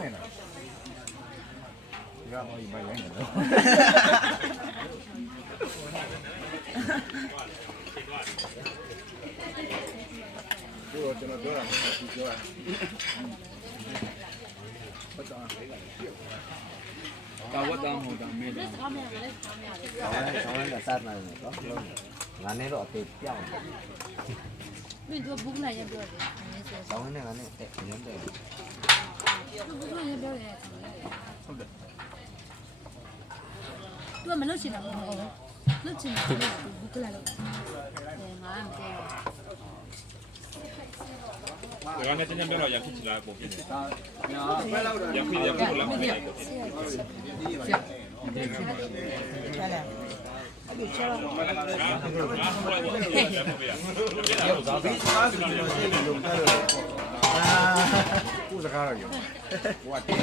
မယ်လားဒီကဟောဒီမိုက်ရိုင်းတယ်နော်ကိုတော့ကျွန်တော်ပြောတာဒီပြောတာဟုတ်တာ ဝတ်တောင်းဟုတ်တာမဲတယ် ဆောင်းကစားနိုင်တယ်နော်ငါနဲ့တော့အသေးပြောင်း မင်းတို့ဘူးလာရပြောတယ်နည်းဆို ဆောင်းနဲ့ငါနဲ့တဲ့ရမ်းတယ် ဘူးလာရပြောတယ် ဟုတ်တယ် သူကမလုပ်ချင်တာမဟုတ်ဘူးလုပ်ချင်တယ်ဘူးကလာလို့ငါမပြော 我刚才今天没了，也可以起来过年。 ဘယ်လောက်တော့ 也可以过来过年。 ချလာအဲ့ဒီချလာ ရောက်သားပြီးသားဆိုတော့စိတ်လုံးလုံးတယ်ကိုစကားတော့ရောဟိုကတင်း